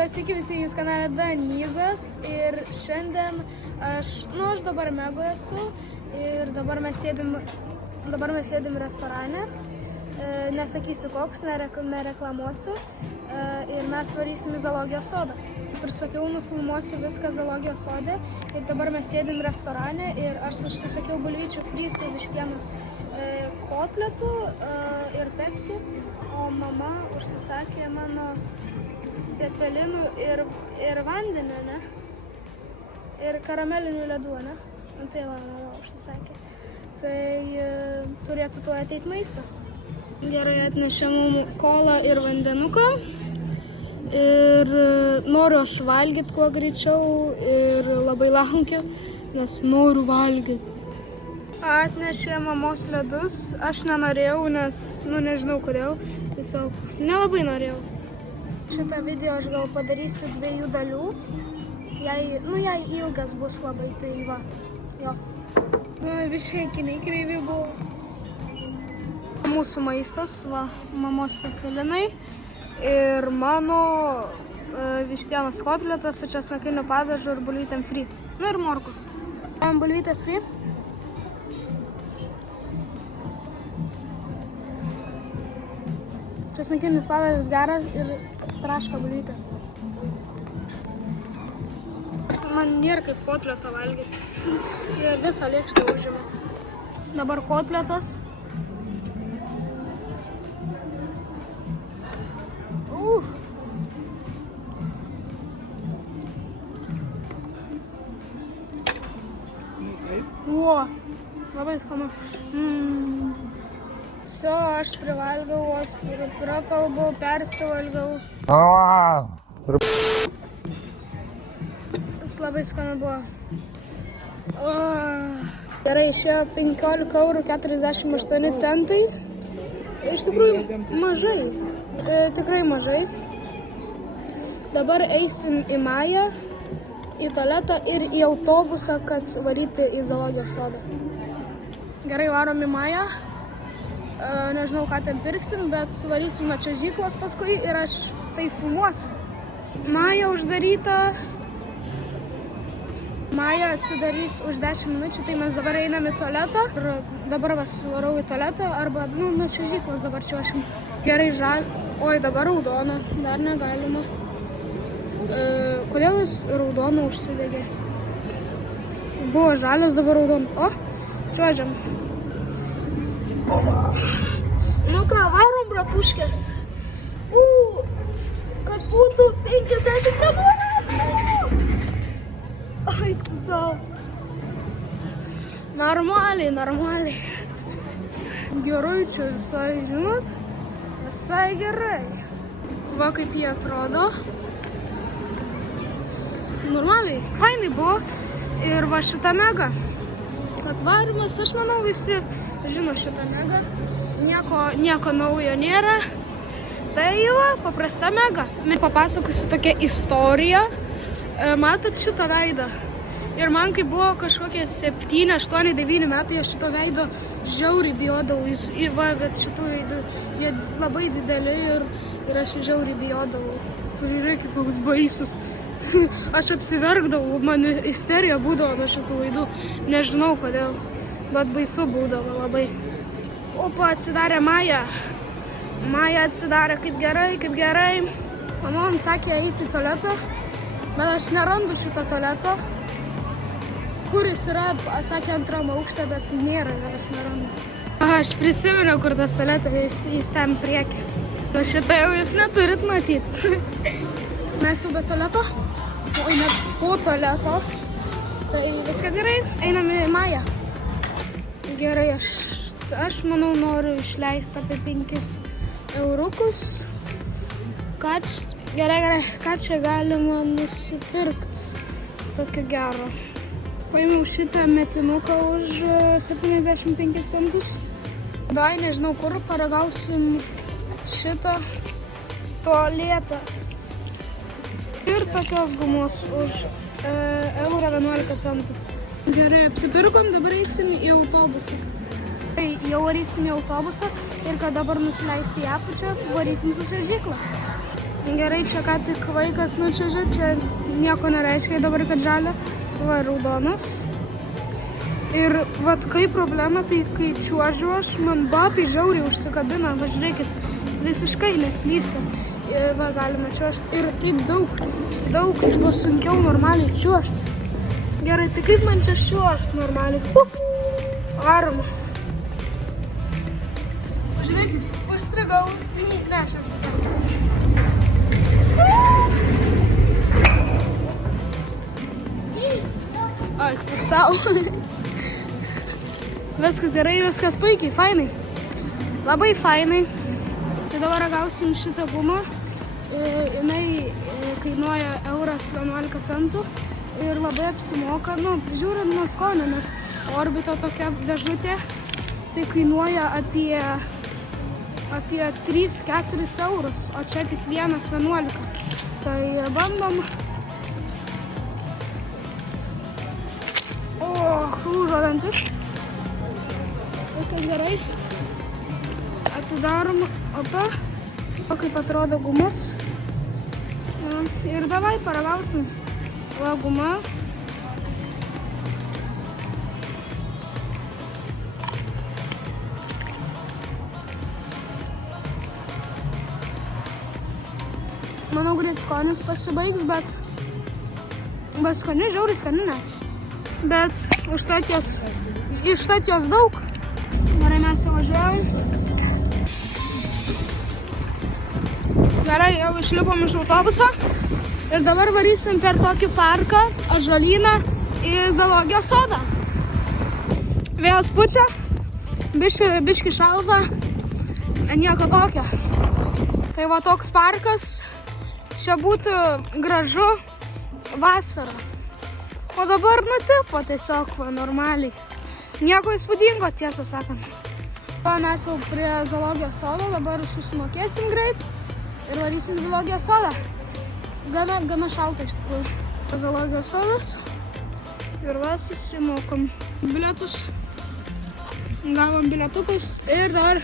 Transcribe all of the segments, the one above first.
Sveiki visi, jūs kanale Danizas ir šiandien aš dabar Mego esu ir dabar mes sėdim restorane, nesakysiu koks, nereklamuosiu ir mes varysim į zoologijos sodą. Prisakiau, nufilmuosiu viską zoologijos sode ir dabar mes sėdim restorane ir aš užsisakiau bulvyčių fry su vištienos kotletų ir pepsi, o mama užsisakė mano cepelinų ir vandenį, ne? Ir karamelinių ledų, ne? Tai va, mama užsisakė. Tai turėtų tuo ateiti maistas. Gerai, atnešė mum kolą ir vandenuką. Ir noriu aš valgyti kuo greičiau ir labai laukiu, nes noriu valgyti. Atnešė mamos ledus. Aš nenorėjau, nes, nežinau kodėl. Tiesiog nelabai norėjau. Šitą video aš gal padarysiu 2 dalių. Jei ilgas bus labai, tai va. Jo. Višeikiniai kreivi buvo. Mūsų maistas, va, mamos cepelinai ir mano vištienos kotletas su česnakiniu padažu ir bulvytėm fry. Ir morkos. Bulvytės fry. Česnakinis padažas geras ir traška bulvytės. Man nėra kaip kotletą valgyti. Jie visą lėkštę užima. Dabar kotletas. Labai skanu. Все, aš privalgau, aš prakalbau, persivalgau. Jis labai skanu buvo. Gerai, išėjo 15,48 €. Iš tikrųjų mažai, tikrai mažai. Dabar eisim į Mają, į tualetą ir į autobusą, kad varyti į zoologijos sodą. Gerai, varom į Mają. Nežinau, ką ten pirksim, bet suvarysim nuo čiuožyklos paskui ir aš tai filmuosiu. Maja uždaryta. Maja atsidarys už 10 minučių, tai mes dabar einam į tualetą. Ir dabar vas varau į tualetą arba, nuo čiuožyklos dabar čiuošim. Gerai, oi, dabar raudona, dar negalima. Kodėl jis raudoną užsidegė? Buvo žalias, dabar raudonas. O, čiuožiam. Nu ką, varom, bratuškės. Kad būtų 50 metų. Ai, savo. Normaliai. Gerai, čia visai, žinot, visai gerai. Va, kaip jie atrodo. Normaliai, fainai buvo. Ir va šitą Megą. Akvariumas, aš manau, visi žino šitą Megą. Nieko naujo nėra. Tai va, paprasta Mega. Papasakosiu tokią istoriją. Matot šitą veidą. Ir man, kai buvo kažkokie 7, 8, 9 metai, aš šito veido žiauriai bijodavau. Bet šitų veidų, jie labai dideli ir aš žiauriai bijodavau. Žiūrėkit, koks baisus. Aš apsiverkdavau, man isterija būdavo nuo šitų veidų. Nežinau kodėl, bet baisu būdavo labai. Opa, atsidarė Maja. Maja atsidarė, kaip gerai. Mama man sakė eiti į tualetą, bet aš nerandu šito tualeto. Kuris yra, sakė, 2 aukšte, bet nėra, aš nerandu. Aš prisiminiau, kur tas tualetas, jis ten priekį. O šitą jau jūs neturit matyti. Mes jau be tualeto, o ne po tualeto. Tai viskas gerai, einam į Mają. Gerai, aš manau, noriu išleisti apie 5 €. Gerai, ką čia galima nusipirkti tokio gero. Paėmiau šitą metinuką už 75 centus. Dai, nežinau kur, paragausim šitą tualetas. Ir tokios gumos už €11. Gerai, apsipirkom, dabar eisim į autobusą. Tai jau varysim į autobusą ir kad dabar nusileisti į apačią, varysim su čiuožykla. Gerai, čia ką tik vaikas nučiažė, čia nieko nereiškia dabar, kad žalia, va raudonas. Ir vat kai problema, tai kai čiuožiu aš, man batai žiauriai užsikabina, va žiūrėkit, visiškai neslysta. Ir va galime čiuožti. Ir taip daug bus sunkiau normaliai čiuožti. Gerai, tai kaip man čia čiuožti normaliai? Varom. Žiūrėkit, užstrigau. Ne, aš nespasakiau. Ai, tu savo. Viskas gerai, viskas puikiai, fainai. Labai fainai. Tai dabar ragausim šitą gumą. Jinai kainuoja €11 centų. Ir labai apsimoka, žiūrint nuo skonio, nes Orbito tokia dėžutė, tai kainuoja apie 3-4 eurus, o čia tik vienas 11. Tai bandom. Lūžo dantis. Viskas gerai. Atidarom, opa, kaip atrodo gumus. Ir davai paragausim. Va guma. Manau, greit skonis pasibaigs, bet skani, žiauriai skani net. Bet užtat jos daug. Gerai, mes jau važiuojam. Gerai, jau išlipom iš autobuso. Ir dabar varysim per tokį parką, ąžuolyną į zoologijos sodą. Vėjas pučia, biški šalta, nieko tokio. Tai va toks parkas, čia būtų gražu vasarą. O dabar nutipo tiesiog va, normaliai. Nieko įspūdingo, tiesą sakant. O mes jau prie zoologijos sodo, dabar susimokėsim greit ir varysim į zoologijos sodą. Gana šalta iš tikrųjų. Zoologijos sodas ir va susimokom bilietus. Gavom bilietukus ir dar,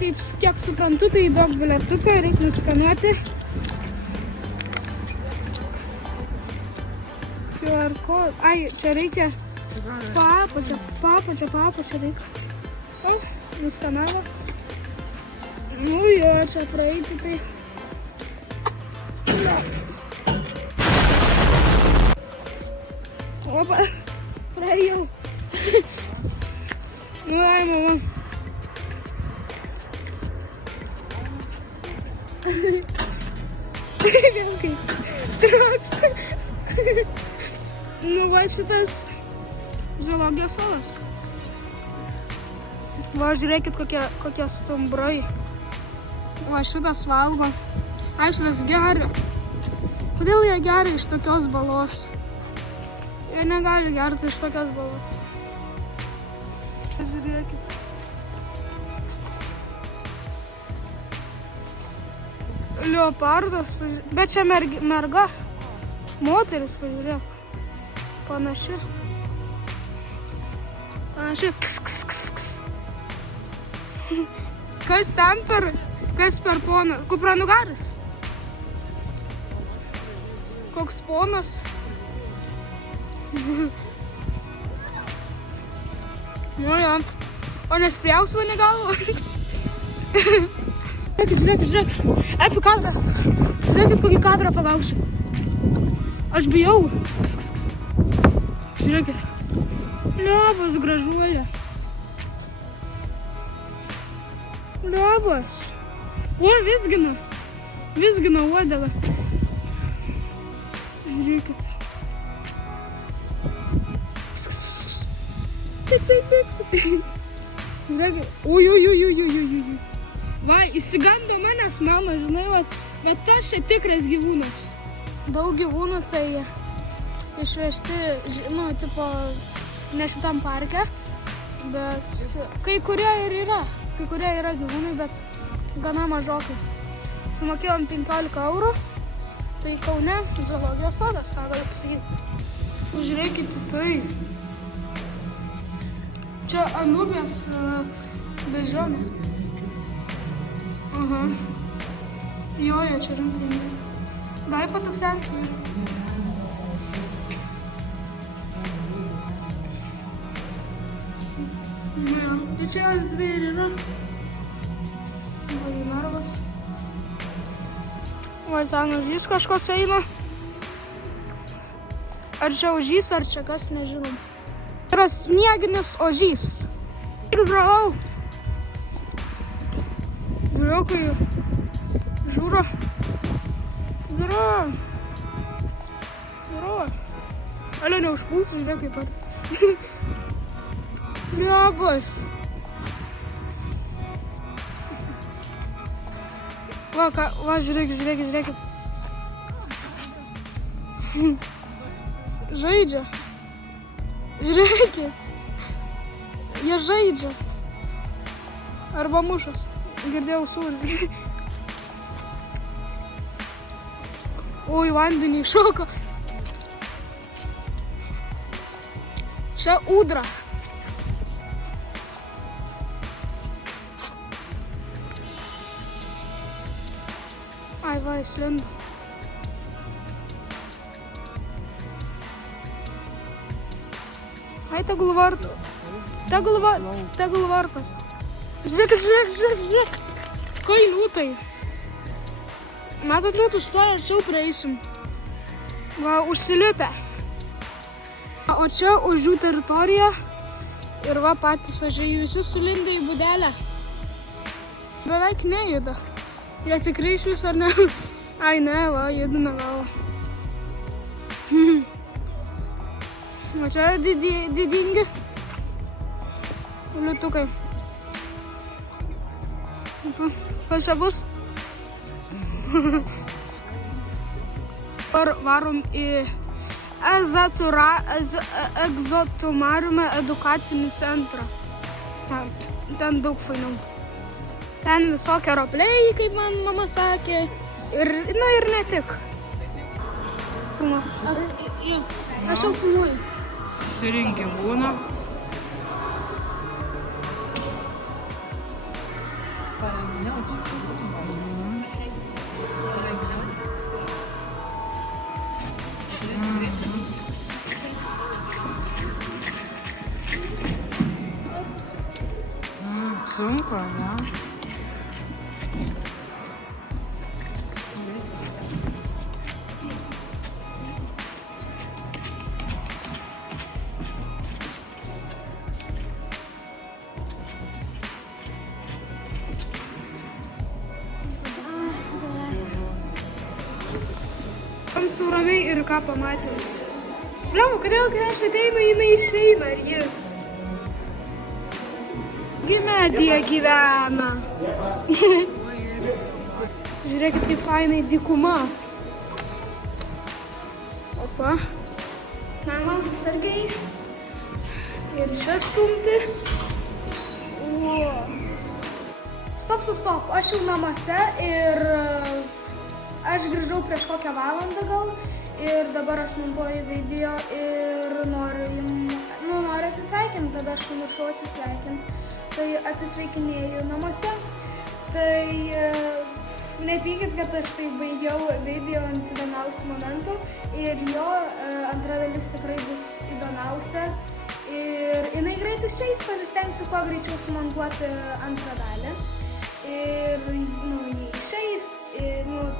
kiek suprantu, tai daug bilietukai, reikia nuskanuoti. QR code. Ai, čia reikia papačia reikia. Nuskanavo. Nu jo, čia praeiti tai. Opa, praėjau. Nu, ai, mama. Nu, va šitas zoologijos sodas. Va, žiūrėkit, kokie stumbrai. Va, šitas valgo. Ai, šitas geria. Kodėl jie geria iš tokios balos? Jie negali gerti iš tokios balos. Žiūrėkit. Leopardas, bet čia merga. Moteris, pažiūrėk. Panaši. Kas ten per ponas? Kupranugaris? Koks ponas? Nu jo. O nespjaus mane galvo? Žiūrėkit. Epic kadras. Žiūrėkit, kokį kadrą pagausiu. Aš bijau. Žiūrėkit. Liobas gražuolė. Liobas. O, vizgina uodegą. Žiūrėkit. Žiūrėkit. Ui. Va, įsigando manęs mama, žinai, va tas čia tikras gyvūnas. Daug gyvūnų tai išvežti, nu, tipo, ne šitam parke, bet kai kurie ir yra. Kai kurie yra gyvūnai, bet gana mažokai. Sumokėjom 15 eurų, tai Kaune zoologijos sodas, ką galiu pasakyti. Žiūrėkit į tai. Čia anubės bežionės. Aha. Jo, čia rimtai. Dai patuksensiu. Ne, tai čia jos dvi ir yra. Vai narvas. Va, ten ožys kažkas eina. Ar čia ožys, ar čia kas, nežinom. Yra snieginis ožys. Brau. Žiūrėk, žiūra. Žiūra. Žiūra. Ale neužpulsi, žiūrėk kaip pat. Liabas. Va, žiūrėkit. Žaidžia. Žiūrėkit. Jie žaidžia. Arba mušas. Girdėjau sūrį. Oi, vandenį šoka. Čia ūdra. Ai, va, jis lindo. Ai, tegul vartas. Tegul vartas. Žiūrėk. Kai liūtai. Matot, liūtų stoja, arčiau prieisim. Va, užsilipę. O čia ožių teritorija. Ir va, patys ožiai visi sulindę į būdelę. Beveik nejuda. Jie tikrai iš viso ar ne? Ai, ne, va, judina galvą. O čia didingi liūtukai. Kas čia bus? Varom į egzotomariume edukacinį centrą. Ten daug fainų. Ten visokie ropliai, kaip man mama sakė. Ir ne tik. Aš jau filmuoju. Susirink gyvūną. Sunku, ne? Suramiai ir ką pamatėm. Bliamu, kodėl kai aš ateinu, jinai išeina, ar jis? Medyje gyvena. Žiūrėkit, kaip fainai dykuma. Opa. Mama, sargiai. Ir čia stumti. Stop. Aš jau namuose ir aš grįžau prieš kokią valandą gal. Ir dabar aš montuoju video ir noriu atsisveikinti, tada aš pamiršau atsisveikinti. Tai atsisveikinėjau namuose. Tai nepykit, kad aš tai baigiau video ant įdomiausių momentų. Ir jo antra dalis tikrai bus įdomiausia. Ir jinai greit išeis, pasistengsiu kuo greičiau sumontuoti antrą dalį. Ir jie išeis,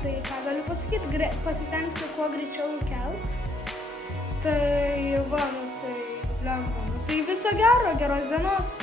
tai ką galiu pasakyti, pasistengsiu kuo greičiau kelt. Tai va, tai viso gero, geros dienos.